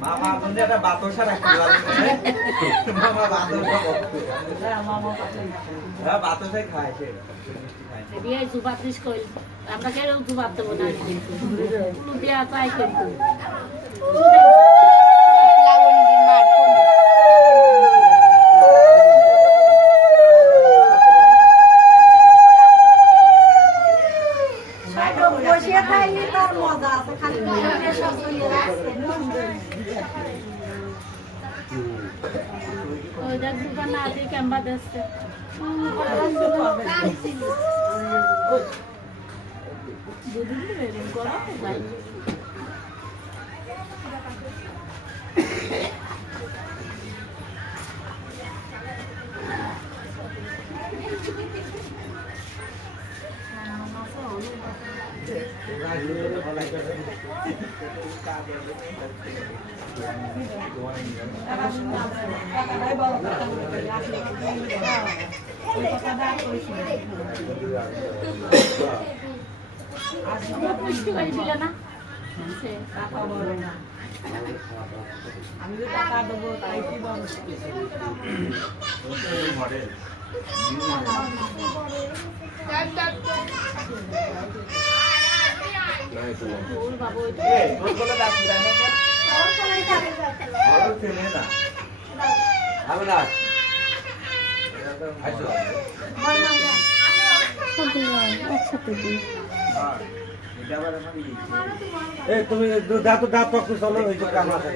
মামা তুমি একটা বাতাসা রাখতে মামা বাতাসাই খায় সে দিয়ে জুবাতিস কই আমরা কেউ জুবাত দেব না উলু দিয়া তাই কিন্তু লাবণীর মার বসে খাইলে তার মজা আছে খালি সব ওই দেখ দোকান না দিয়ে ক্যাম্বা দিচ্ছে দুদিন বেরিয়ে করো ভাই আমি তো টাকা দেবো তাই কি বল তুমি দাঁত দাঁত চলো ওই কাম আছে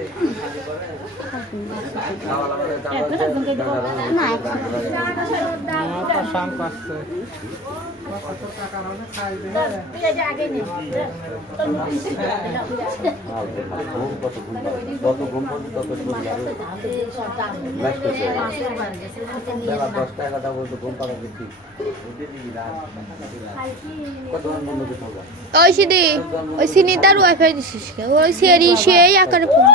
ওই সিদি ওই সিনিতার ওয়াইফাই দিছিস ওই সেরি সেই আকারে ফোন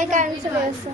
এই কারণে চলে আসছে।